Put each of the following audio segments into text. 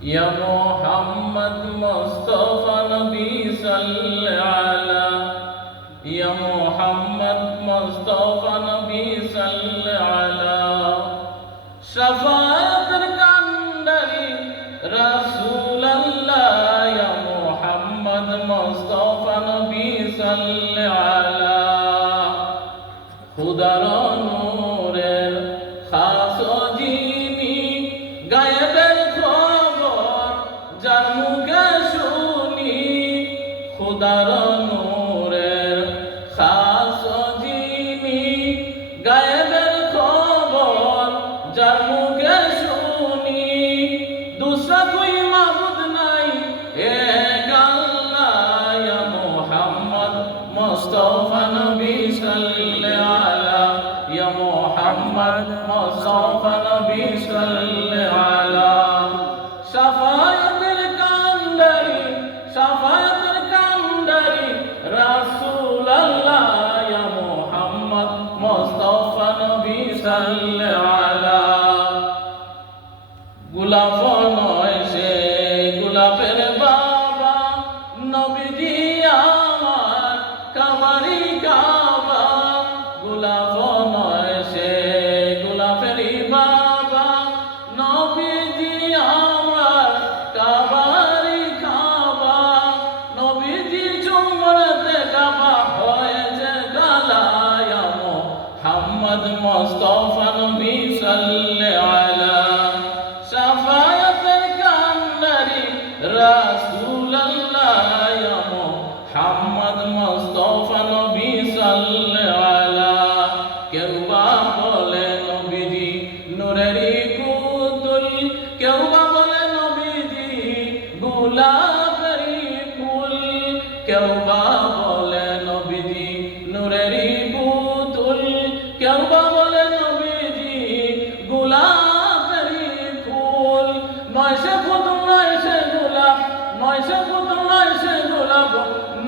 ইয়া মুহাম্মদ মুস্তাফা নবী সাল্লাল্লাহু ইয়া মুহাম্মদ মুস্তাফা নবী সাল্লাল্লাহু শাফাআতের কান্ডারি রাসূলুল্লাহ ইয়া মুহাম্মদ মুস্তাফা নবী সাল্লাল্লাহু খুদার নূরের খাস যিনি গায়েবের খবর যার মুখে শুনি খুদার নূরের খাস যিনি গায়েবের খবর যার মুখে শুনি দুসরা কোই মাবুদ নাই এক আল্লাহ ইয়া মুহাম্মদ মুস্তাফা নবী সাল্লাল্লাহু ইয়া মুহাম্মদ মুস্তাফা নবী সাল্লাল্লাহু শাফায়াতের কান্ডারি রাসূলুল্লাহ ইয়া মুহাম্মদ মুস্তাফা নবী সাল্লাল্লাহু গোলাপ নয় সে গোলাপের বাবা নবীজি আমার কাবারি কাবা গোলাপ নয় সে গোলাপেরই বাবা নবীজি আমার কাবারি কাবা নবীজি চুমরতে কাবা হয়েছে কালা ইয়া মুহাম্মদ মুস্তাফা নবী সাল্লাল্লাহু শাফায়াতের কান্ডারি রাসূলুল্লাহ ইয়া মুহাম্মদ মুস্তাফা নবী সাল্লাল্লাহু কেউ বা বলে নবীজি নূরেরই পুতুল কেউ বা বলে নবীজি গোলাপেরই ফুল কেউ বা বলে নবীজি নূরেরই পুতুল কেউ বা বলে নবীজি গোলাপেরই ফুল নয় সে পুতুল নয় সে গোলাপ নয় সে পুতুল নয় সে গোলাপ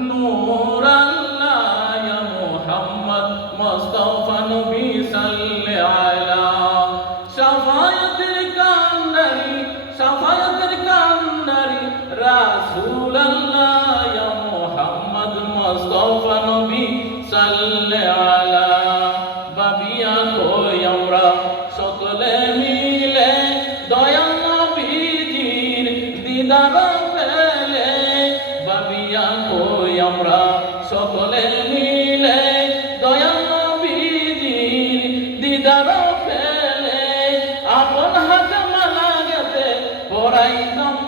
নূর আল্লাহ ইয়া মুহাম্মদ মুস্তাফা নবী সাল্লাল্লাহু শাফায়াতের কান্ডারি রাসূলুল্লাহ ইয়া মুহাম্মদ মুস্তাফা নবী সাল্লাল্লাহু বাবিয়া কই আমরা সকলে মিলে দয়াল নবীজির দিদার পেলে বাবিয়া কই আমরা সকলে মিলে দয়াল নবীজির দিদার পেলে আপন হাতে মালা গেতে পরাই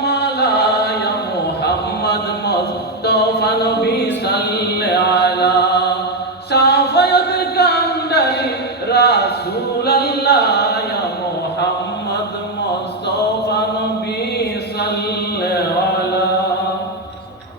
মালা ইয়া মুহাম্মদ মুস্তাফা নবী সাল্লাল্লাহু শাফায়াতের কান্ডারি রাসূলুল্লাহ